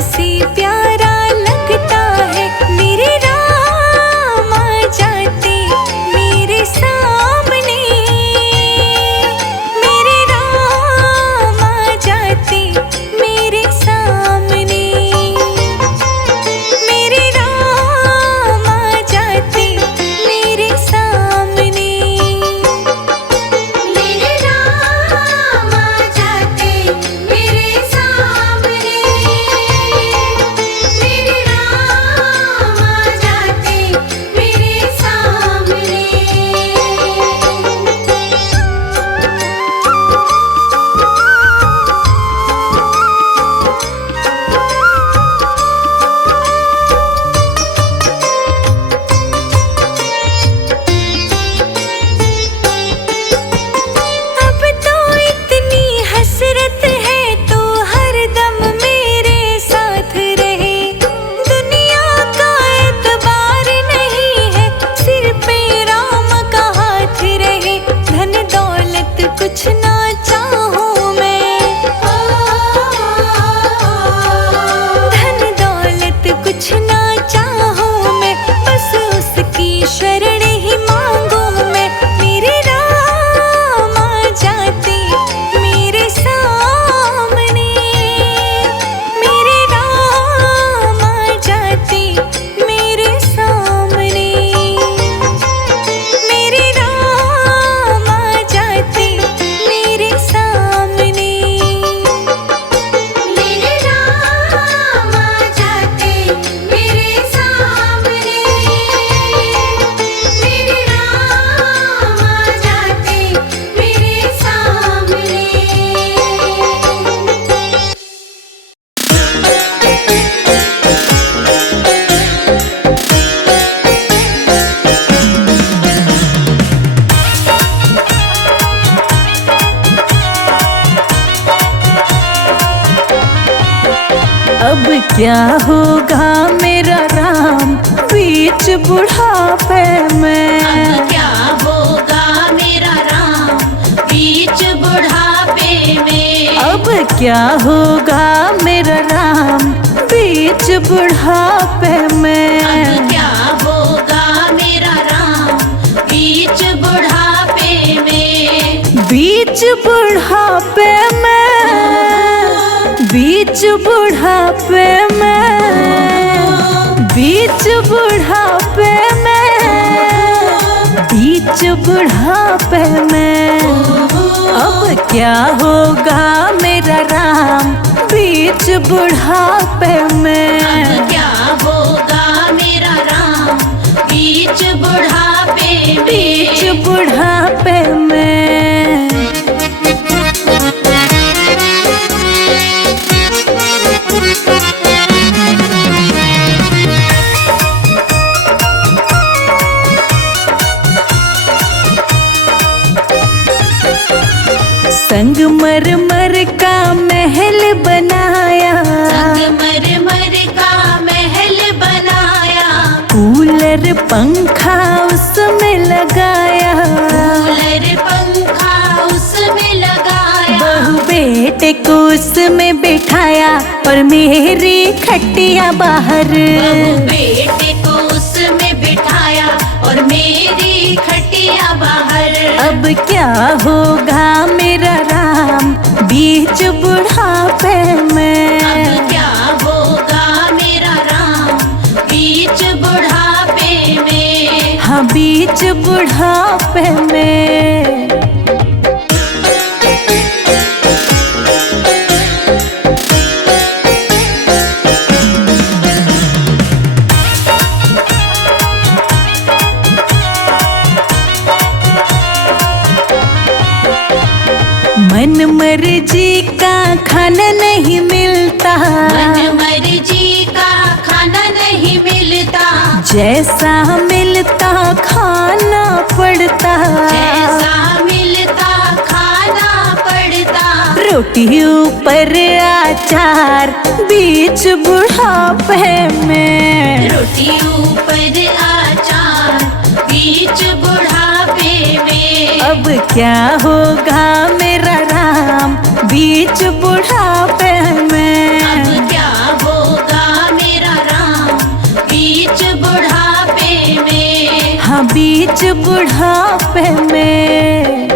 से प्यारा लगता है मेरे राम आ जाते मेरे सामने, मेरे राम आ जाते मेरे सामने, मेरे राम आ जाते मेरे सामने, मेरे राम आ जाते मेरे सामने, मेरे राम आ जाते मेरे सामने। अब तो इतनी हसरत है तो हरदम मेरे साथ रहे, दुनिया का एतबार नहीं है सिर पे राम का हाथ रहे, धन दौलत कुछ ना चाहूं मैं, धन दौलत कुछ ना चाहूं मैं, बस उसकी शरण ही मांगू मैं, मेरे राम आ जाते मेरे सामने, मेरे राम आ जाते मेरे सामने, मेरे राम आ जाते मेरे सामने, मेरे राम आ जाते मेरे सामने, मेरे राम आ जाते मेरे सामने। अब क्या होगा मेरा राम बीच बुढ़ापे में, अब क्या होगा मेरा राम बीच बुढ़ापे में, अब क्या होगा मेरा राम बीच बुढ़ापे में, अब क्या होगा मेरा राम बीच बुढ़ापे में, बीच बुढ़ापे में, बीच बुढ़ापे में, बीच बुढ़ापे में, बीच बुढ़ापे में, अब क्या होगा मेरा राम बीच बुढ़ापे में, अब क्या होगा मेरा राम बीच बुढ़ापे में, बीच बुढ़ापे में। संगमरमर का महल बनाया, संगमरमर का महल बनाया, कूलर पंखा उसमें लगाया, कूलर पंखा उसमें लगाया, बहू बेटे को उसमें बिठाया और मेरी खटिया बाहर, बहू बेटे को उसमें बिठाया और मेरी खटिया बाहर, अब क्या होगा मेरा राम बीच बुढ़ापे में, अब क्या होगा मेरा राम बीच बुढ़ापे में, हाँ बीच बुढ़ापे में। मन मर्जी का खाना नहीं मिलता, मन मर्जी का खाना नहीं मिलता, जैसा मिलता खाना पड़ता, जैसा मिलता खाना पड़ता, रोटी ऊपर अचार बीच बुढ़ापे में, रोटी ऊपर अचार बीच बुढ़ापे में, अब क्या होगा मेरा राम बीच बुढ़ापे में, अब क्या होगा बीच बुढ़ापे में।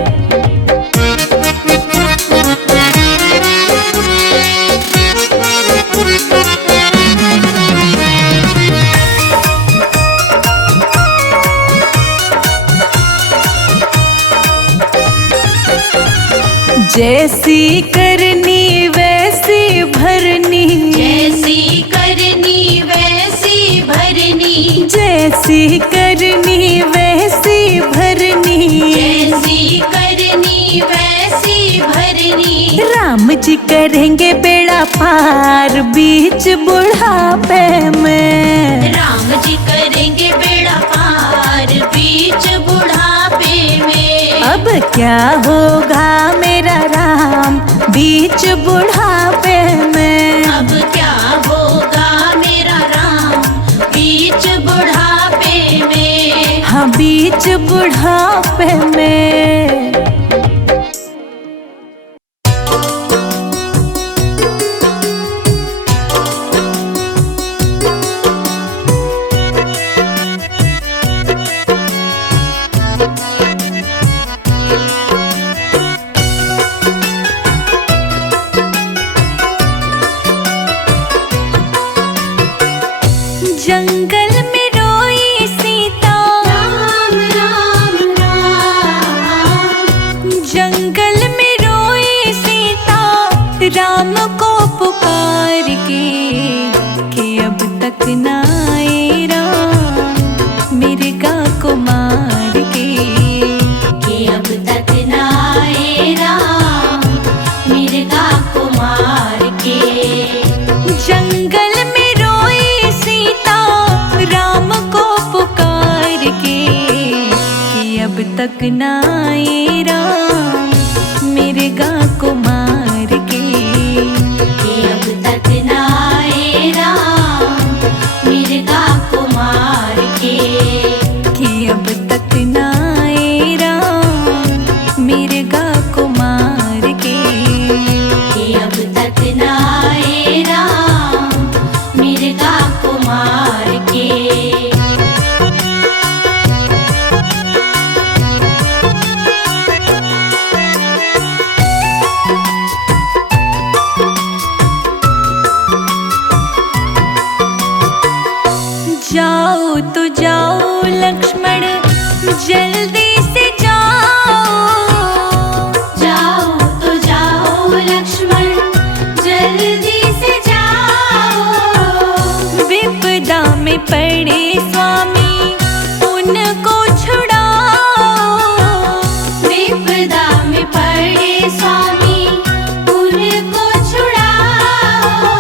जैसी करनी वैसी भरनी, जैसी करनी वैसी भरनी, जैसी करनी वैसी भरनी, जैसी करनी वैसी भरनी। राम जी करेंगे बेड़ा पार बीच बुढ़ापे में। राम जी करेंगे बेड़ा पार बीच बुढ़ापे में। अब क्या होगा मेरा राम बीच बुढ़ापे में। अब क्या होगा मेरा राम बीच बुढ़ापे में। हाँ बीच बुढ़ापे में। जंगल में रोई सीता, राम राम राम। जंगल में रोई सीता राम को पुकार के, कि अब तक ना आए राम मिर्गा को मार के। कि अब तक ना आए राम मिर्गा को मार के। जंगल में रोई सीता राम को पुकार के, कि अब तक ना आए राम मिर्गा को मार के। कि अब तक ना आए राम मिर्गा को मार के। कि अब तक ना आए राम मिर्गा को मार के। कि अब तक ना आए राम मिर्गा को मार के। जाओ तो जाओ लक्ष्मण जल्दी से जाओ। जाओ तो जाओ लक्ष्मण जल्दी से जाओ। विपदा में पड़े स्वामी उनको छुड़ाओ। विपदा में पड़े स्वामी उनको छुड़ाओ।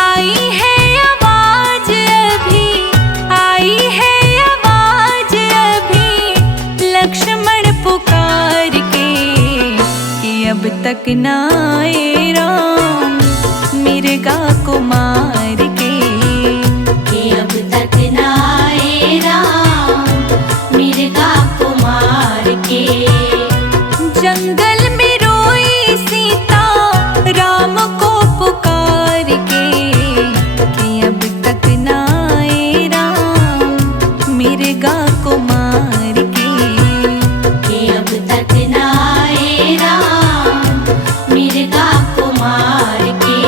आई है आवाज अभी, आई है आवाज अभी लक्ष्मण पुकार के, कि अब तक ना आए राम मिर्गा को मार के। कि अब तक ना आए राम मिर्गा को मार के। जंगल में रोई सीता राम को पुकार के, कि अब तक ना आए राम मिर्गा को मार के। कि अब तक ना आए राम मिर्गा को मार के।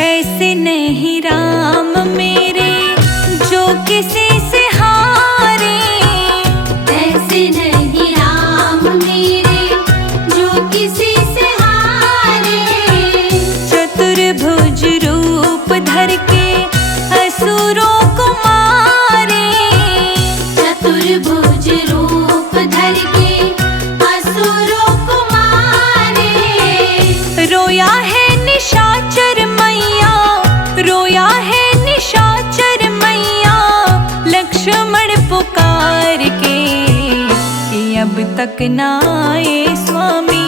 ऐसे नहीं राम मेरे जो किसी से हारे। ऐसे नहीं राम मेरे जो किसी से हारे। चतुर्भुज रूप धर के असुरों को मारे। चतुर्भुज रूप धर के असुरों को मारे। रोया है निशाचर मैया, रोया है निशाचर मैया लक्ष्मण पुकार के, कि अब तक ना आए स्वामी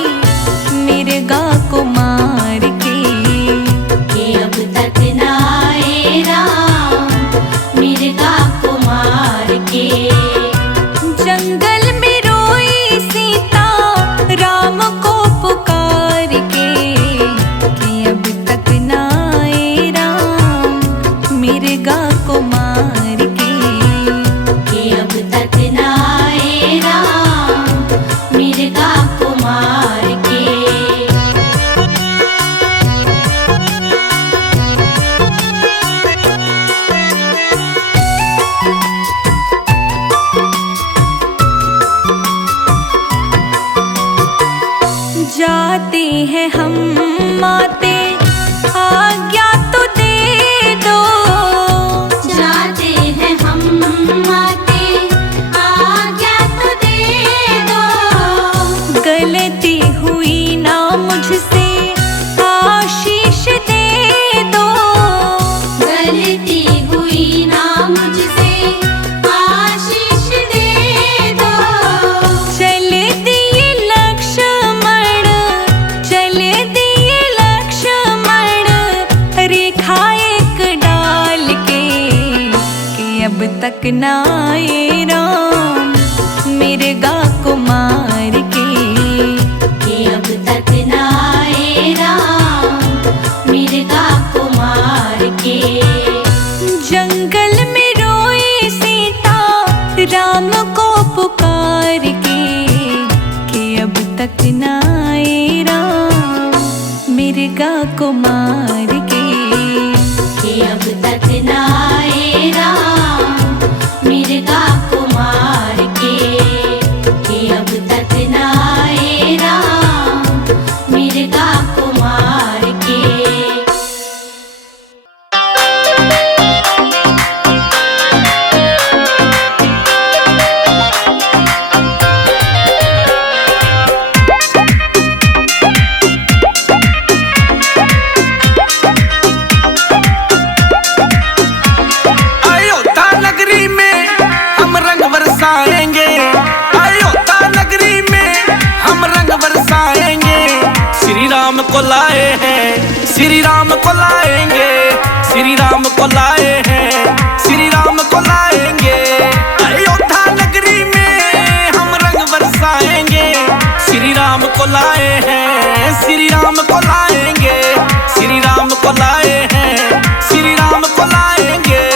मिर्गा को मार के। कि अब तक ना जाते हैं हम माते, आज्ञा तो दे दो। जाते हैं हम माते, आज्ञा तो दे दो। गलती हुई ना मुझसे, आशीष दे दो। गलती हुई ना मुझसे, आशीष दे दो। चल दिए लक्ष्मण, चल दिए लक्ष्मण, रेखा एक डाल के, कि अब तक ना आए राम मिर्गा को मार के। कि अब तक ना आए राम मिर्गा को मार के। जंगल में रोई सीता राम को पुकार के, कि अब तक ना आए राम मिर्गा को मार के। कि अब तक ना आए राम मिर्गा को मार के। कि अब तक ना आए राम मिर्गा को मार के। अयोध्या नगरी में हम रंग बरसाएंगे, अयोध्या नगरी में हम रंग बरसाएंगे। श्री राम को लाए हैं, श्री राम को लाएंगे, श्री राम को लाए हैं, श्री राम को लाएंगे। अयोध्या नगरी में हम रंग बरसाएंगे। श्री राम को लाए हैं, श्री राम को लाएंगे, श्री राम को लाए हैं, श्री राम को लाएंगे।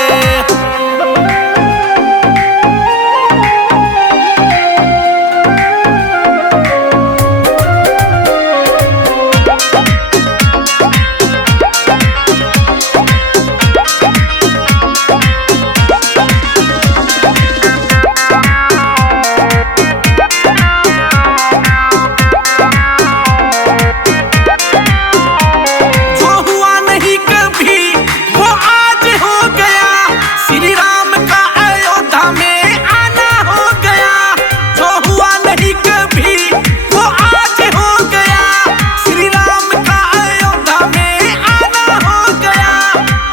जो हुआ नहीं कभी वो आज हो गया, श्री राम का अयोध्या में आना हो गया। जो हुआ नहीं कभी वो आज हो गया, श्री राम का अयोध्या में आना हो गया।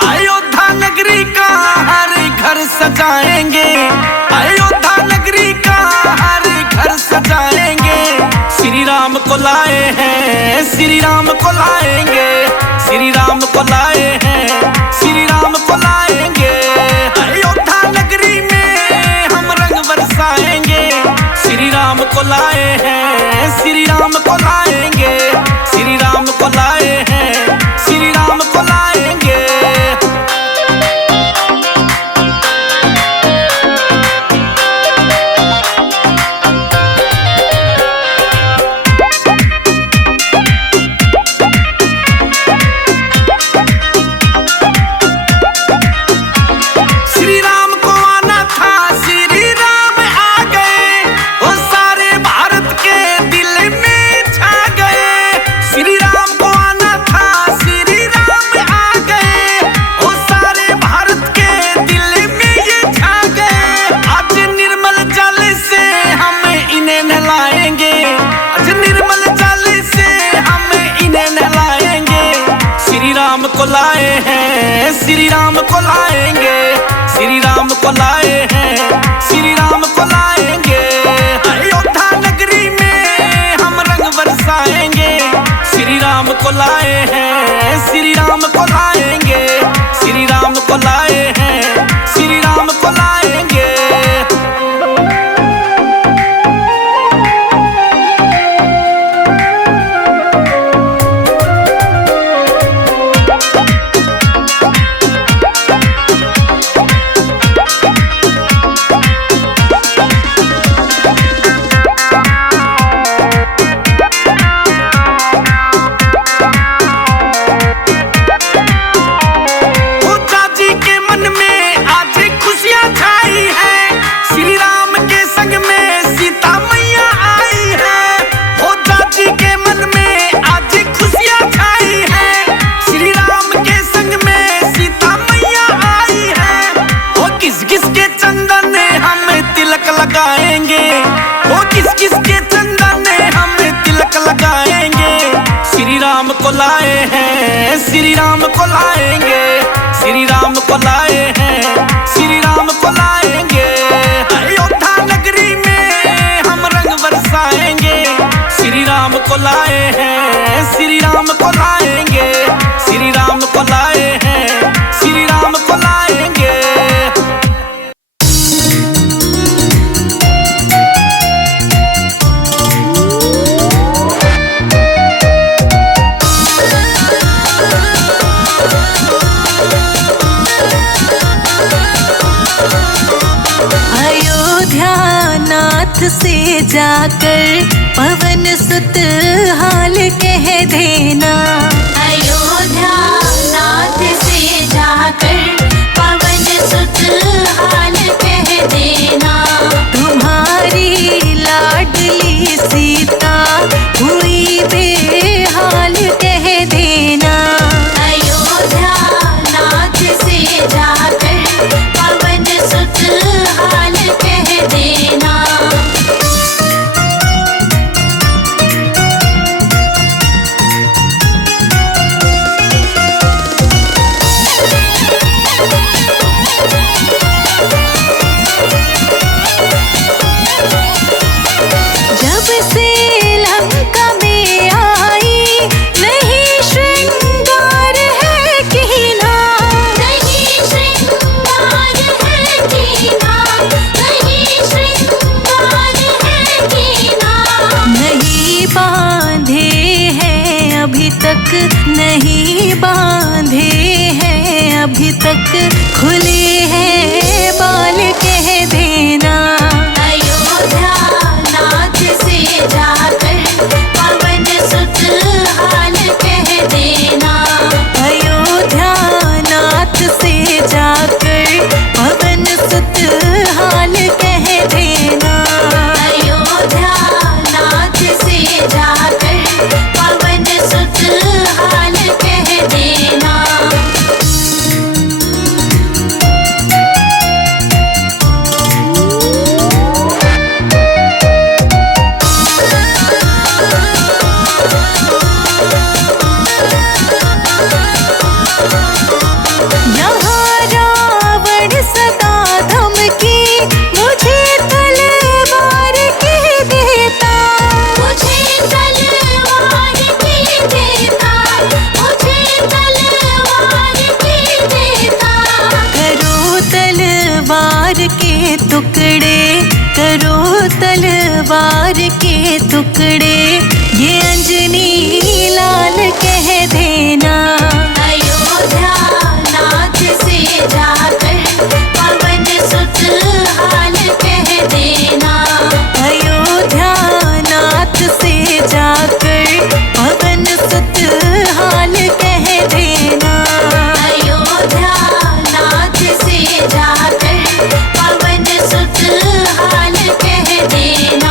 अयोध्या नगरी का हर घर सजाएंगे, अयोध्या नगरी का हर घर सजाएंगे। श्री राम को लाए हैं, श्री राम को लाएंगे, श्री राम को लाए हैं, श्री राम को लाएंगे। अयोध्या नगरी में हम रंग बरसाएंगे। श्री राम को लाए हैं, श्री राम को लाएंगे, श्री राम को लाए हैं, श्री राम को लाएंगे। श्री राम को आना था, श्री राम आ गए, वो सारे भारत के दिल में छा गए। श्री राम को आना था, श्री राम आ गए, वो सारे भारत के दिल में ये छा गए। आज निर्मल जल से हम इन्हें नहलाएंगे, आज निर्मल जल से हम इन्हें नहलाएंगे। श्री राम को लाए हैं, श्री राम को लाएंगे, श्री राम को लाए हैं, श्री राम को लाएंगे। अयोध्या नगरी में हम रंग बरसाएंगे। श्री राम को लाए हैं, श्री राम को लाएंगे, श्री राम को लाए हैं, श्री राम को लाएंगे। लाए हैं, श्री राम को लाएंगे, श्री राम को लाए हैं, श्री राम को लाएंगे। अयोध्या नगरी में हम रंग बरसाएंगे, श्री राम को लाए हैं, श्री राम को लाएंगे, श्री राम को लाए हैं, श्री राम को लाएंगे। से जाकर पवन सुत हाल कह देना, अयोध्या नाथ से जाकर पवन सुत हाल कह देना। तुम्हारी लाडली सीता हुई बेहाल कह देना, अयोध्या नाथ से जाकर पवन सुत हाल कह देना। नहीं बांधे हैं अभी तक, खुले हैं बाल कह देना, अयोध्या नाथ से जाकर पवन सुत हाल कह देना, अयोध्या नाथ से जाकर पवन सुत हाल कह देना, अयोध्या नाथ से जाकर पवन सुत हाल कह देना। तलवार के टुकड़े ये अंजनी लाल कह देना, अयोध्या नाथ से जाकर पवन सुत हाल कह देना, अयोध्या नाथ से जाकर पवन सुत हाल कह देना, अयोध्या नाथ से जाकर पवन सुत हाल कह देना।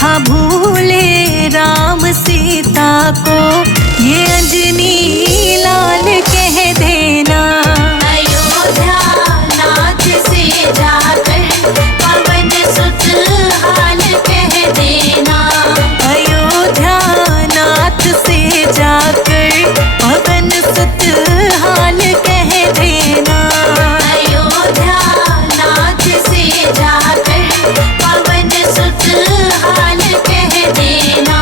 हाँ भूले राम सीता को ये अंजनी लाल कह देना, अयोध्या नाथ से जाकर पवन सुत हाल कह देना, अयोध्या नाथ से जाकर पवन सुत हाल कह देना, अयोध्या नाथ से जाकर पवन सुत हाल कह देना।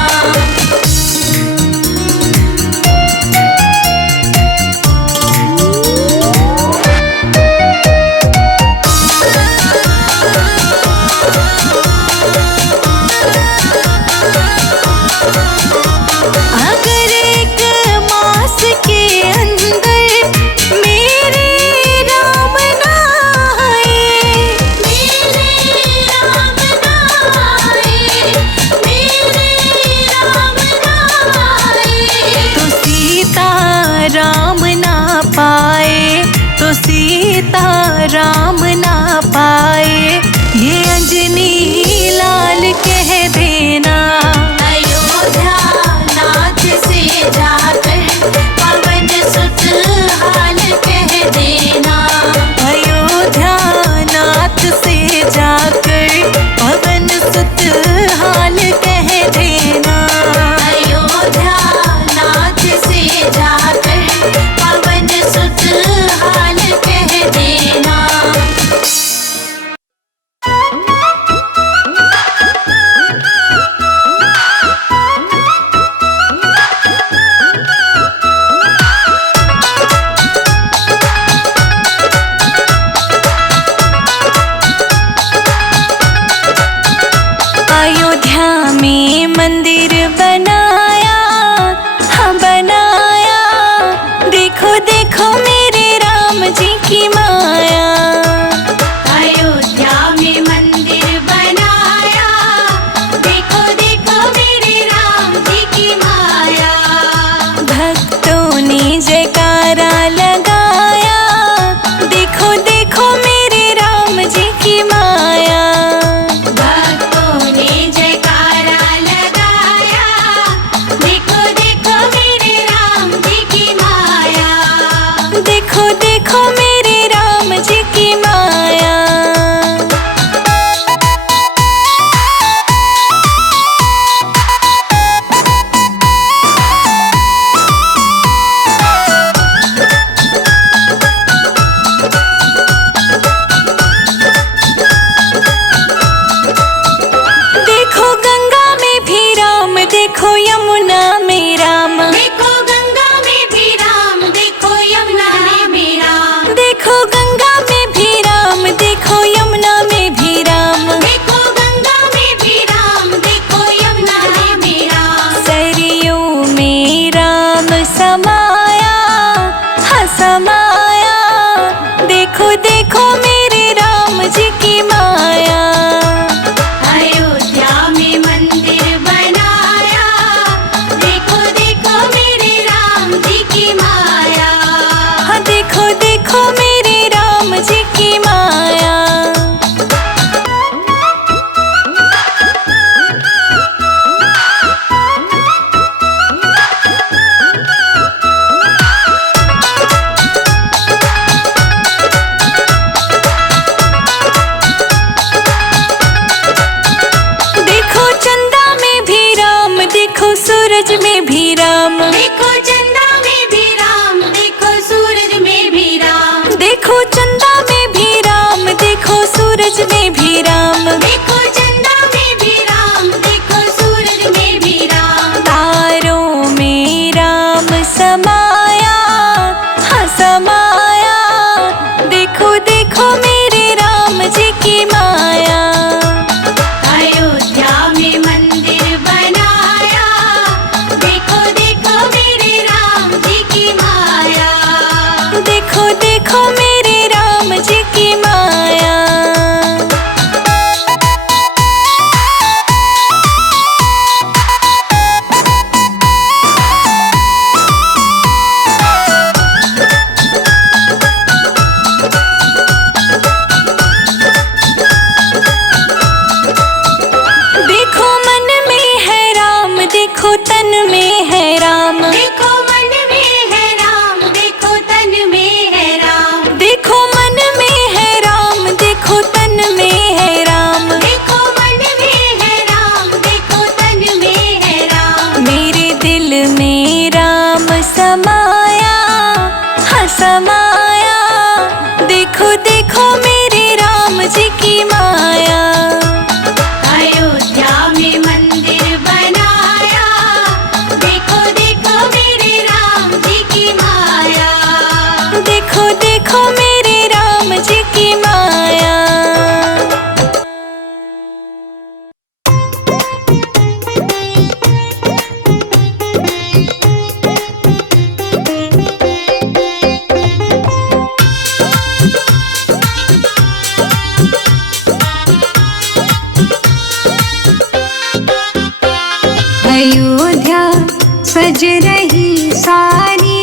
सज रही सारी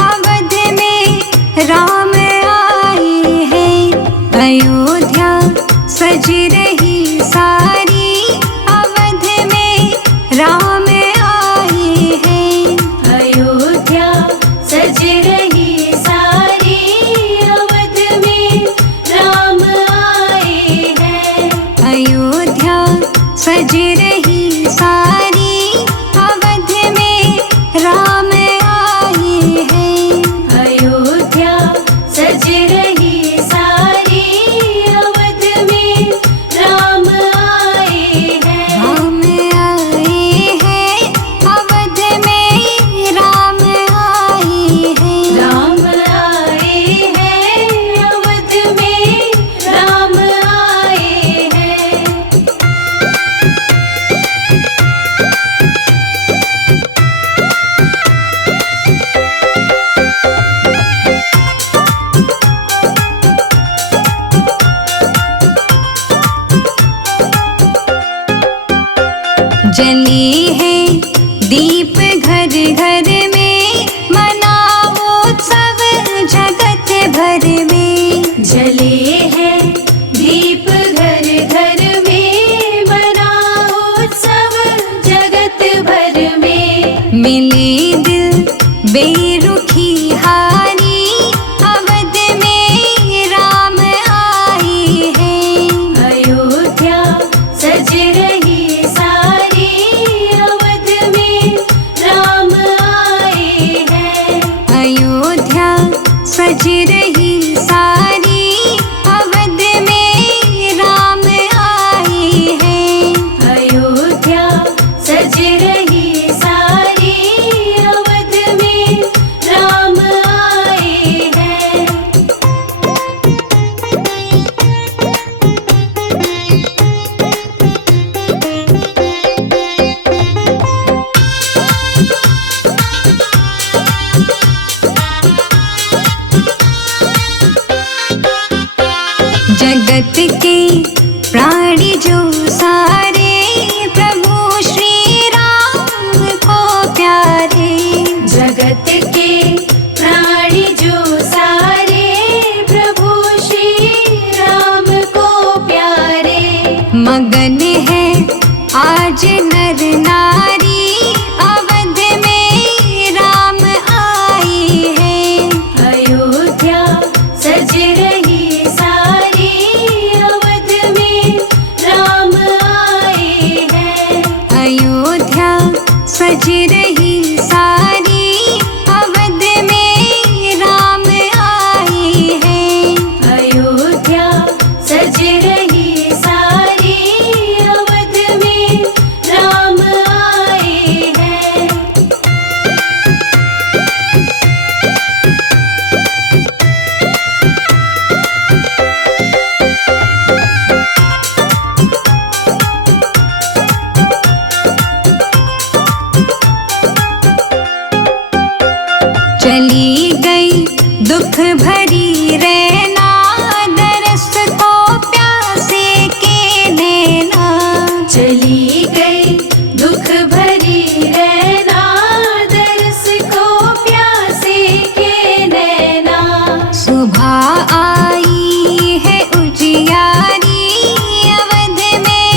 अवध में राम आए हैं। अयोध्या सज रही सारी अवध में राम आए हैं। अयोध्या सज रही सारी अवध में राम आए हैं। अयोध्या सज रही सारी अवध में राम आए हैं। अयोध्या सज रही सारी अवध में राम आए हैं। राम आए हैं अवध में राम आए हैं। राम आए हैं अवध में राम आए हैं। जले हैं दीप घर घर में, मनाओ उत्सव जगत भर में। जले हैं दीप घर घर में, मनाओ उत्सव जगत भर में। मिले दिल बेरुखी हारी अवध में राम आए हैं। अयोध्या सज रही सारी अवध में राम आए हैं। अयोध्या सज रही सारी अवध में राम आए हैं। अयोध्या सज रही सारी अवध में राम आए हैं। जगत के प्राणी जो सारे प्रभु श्री राम को प्यारे। जगत के प्राणी जो सारे प्रभु श्री राम को प्यारे। मगन है आज नर नारी अवध में राम आए हैं। अयोध्या सज रही सारी अवध में राम आए हैं। अयोध्या सज रही सारी अवध में राम आए हैं। अयोध्या सज रही सारी अवध में राम आए हैं। चली गई दुख भरी रैना, दरस को प्यासे के नैना। चली गई दुख भरी रैना, दरस को प्यासे के नैना। सुबह आई है उजियारी अवध में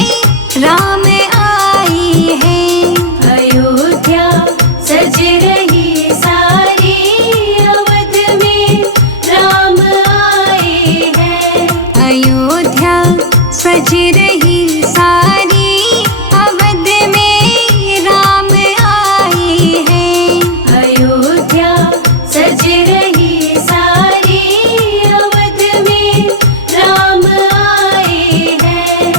राम आए हैं। अयोध्या सज रही सारी अवध में राम आए हैं। अयोध्या सज रही सारी अवध में राम आए हैं। अयोध्या सज रही सारी अवध में राम आए हैं।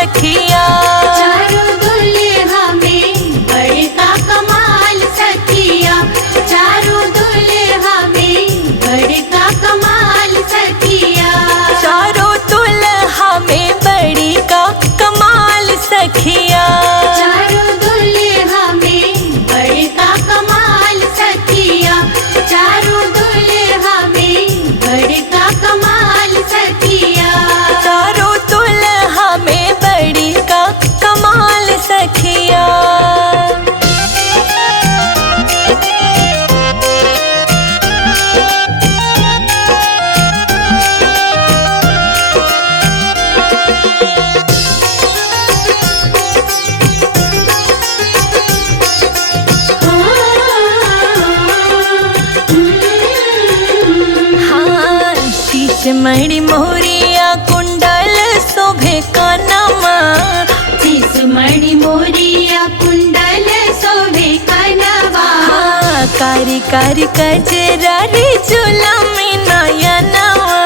सखिया। चारों दुल्हा में बड़का कमाल सखिया, चारों दुल्हा में बड़का कमाल सखिया। चारों दुल्हा में बड़ी का कमाल सखिया। चारों दुल्हा में बड़का कमाल सखिया, चारों दुल्हा में बड़का कमाल सखिया। चारों दुल्हा में बड़ी का कमाल सखिया। हाँ, शीश मणि मोरिया कुंडल शोभे कानमा। शीश मणि मोरिया कुंडल शोभे कनवा। हाँ, कारी कारी कजरारी जुलमी नयनवा।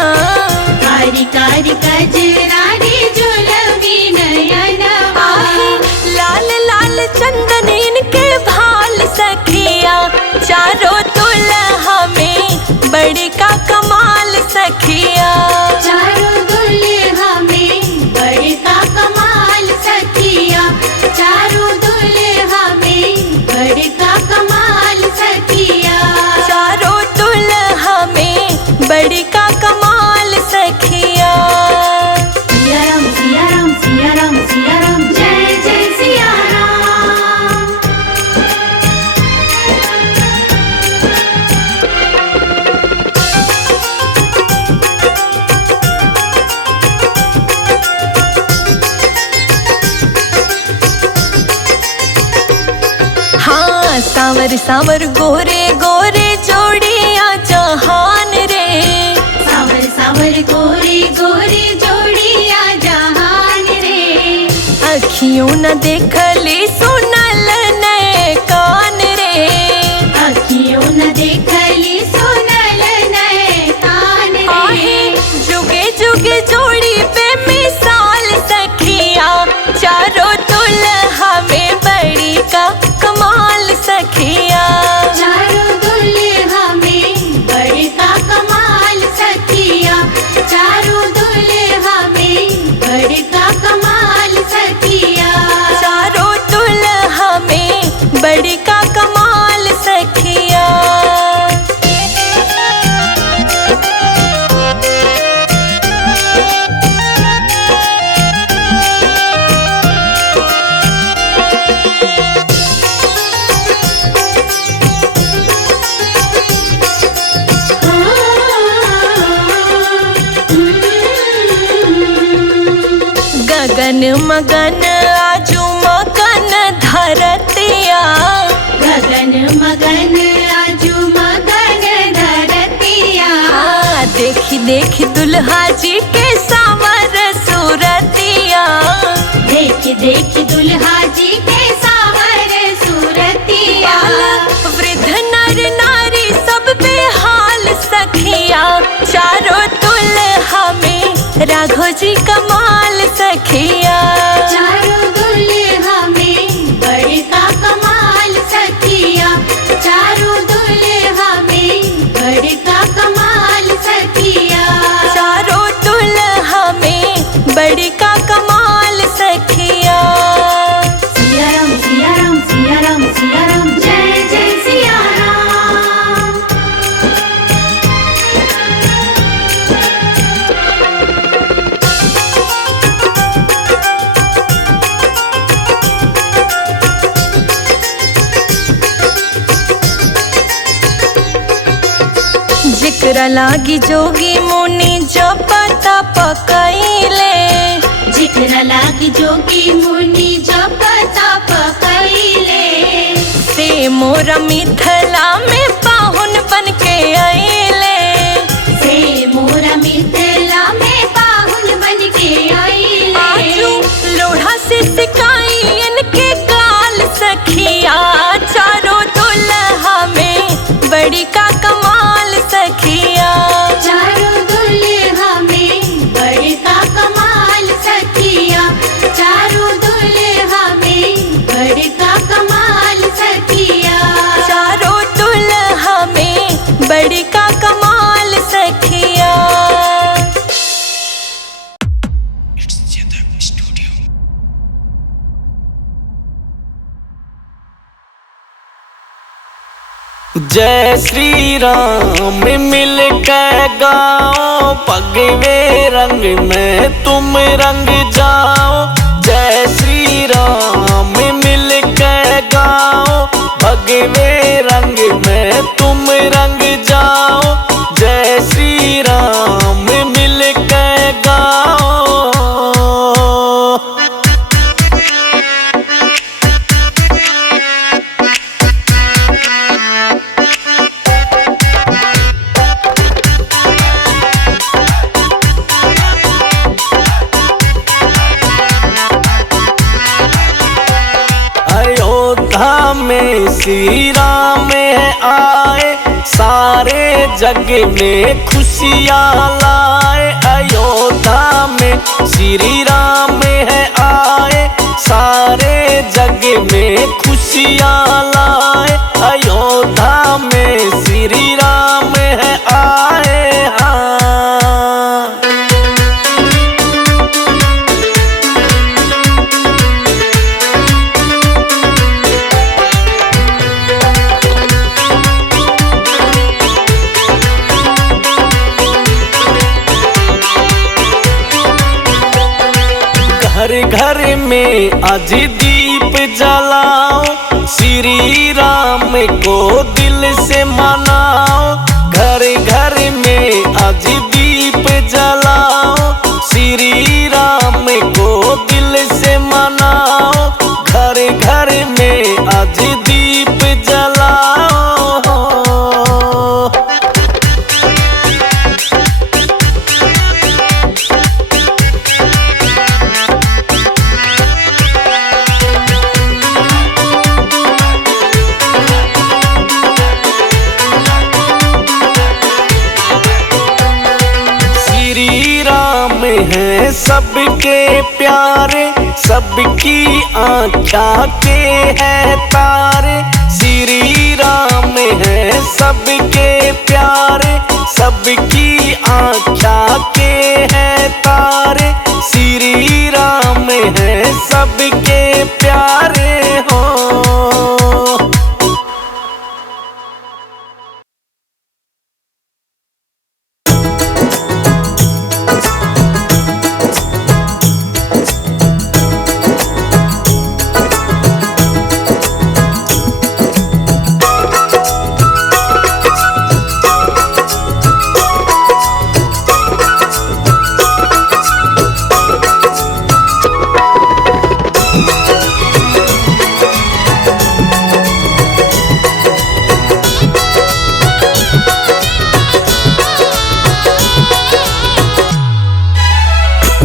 कारी कारी कजरारी जुलमी नयनवा। लाल लाल चंदन इनके भाल सखिया। चारों दुल्हा में बड़ी का कमाल सखिया। चारों दुल्हा में बड़का कमाल सखिया, चारों दुल्हा में बड़का कमाल सखिया। चारों दुल्हा में बड़ी का कमाल सखिया। सिया राम सिया राम सिया राम सिया राम, जय जय सिया राम। हाँ, सावर सावर गोरे गोरे जोड़िया जहान रे। सावर सावर गोरी गोरी जोड़िया जहान रे। अखियों न देखली सुनल नए कान रे। अखियों न देखली सुनल नए कान आहे रे। जुगे जुगे जोड़ी पे मिसाल सखिया। चारों दुल्हा में बड़ी का कमाल सखिया। चारों दुल्हा में बड़का कमाल सखिया, चारों दुल्हा में बड़का कमाल सखिया। चारों दुल्हा में बड़ी का कमाल सखिया। गगन मगन आजू मगन धरतिया। गगन मगन आजू मगन धरतिया। हाँ, देखी देखी दुल्हा जी के सावर सूरतिया। देख देख दुल्हा जी के सावर सूरतिया। वृद्ध नर नारी सब बेहाल सखिया। चारों दुल्हा में राघो जी कमाल सखिया। चारों दुल्हा में बड़का कमाल सखिया, चारों दुल्हा में बड़का कमाल सखिया। चारों दुल्हा में बड़ी का कमाल सखिया। सिया राम सिया राम सिया राम सिया राम, जय जय सिया राम। जिकरा लागी जोगी मुनि जप तप कइले। जिकरा लागी जोगी मुनि जप तप कइले। से मोरा मिथिला में पाहुन बन के अइले। से मोरा मिथिला में पाहुन बन के आइले। आजू लोढ़ा से सिकाई इनके गाल सखिया। चारों दुल्हा में बड़ी का कमाल सखिया। चारों दुल्हा में बड़का कमाल सखिया, जय श्री राम मिल के गाओ, भगवे रंग में तुम रंग जाओ। जय श्री राम मिल के गाओ, भगवे रंग में तुम रंग जाओ। जय श्री राम मिल के गाओ। अयोध्या में श्री राम आए, सारे जग में खुशियाँ लाए। अयोध्या में श्री राम आए, सारे जग में खुशियाँ लाए। अयोध्या में श्री राम आए हाँ। घर घर में आज दीप जलाओ, श्री राम को दिल से मनाओ। घर घर में आज दीप जलाओ, श्री राम को दिल से मनाओ। घर घर में आज दीप जलाओ। हैं सबके प्यारे, सबकी आँखा के हैं तारे। श्री राम है सबके प्यारे, सबकी आँखा के हैं तारे। श्री राम है सबके प्यारे हो।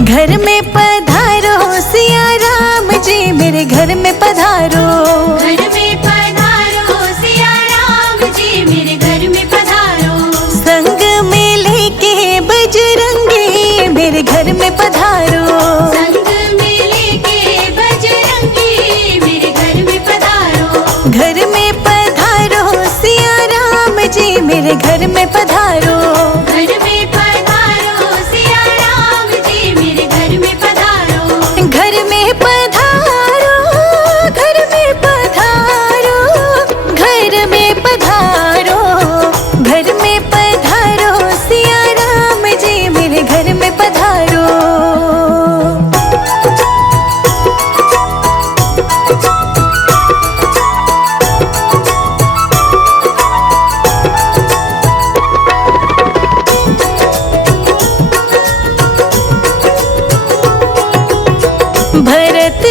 घर में पधारो सिया राम जी, मेरे घर में पधारो। घर में पधारो सिया राम जी, मेरे घर में पधारो। संग में लेके बजरंगी, मेरे घर में पधारो। संग में लेके बजरंगी, मेरे घर में पधारो। घर में पधारो सिया राम जी, मेरे घर में पधारो। घर में पधारो सिया राम जी, मेरे घर में पधारो। घर में पधारो, घर में पधारो, घर में पधारो। घर में पधारो सिया राम जी, मेरे घर में पधारो। भरत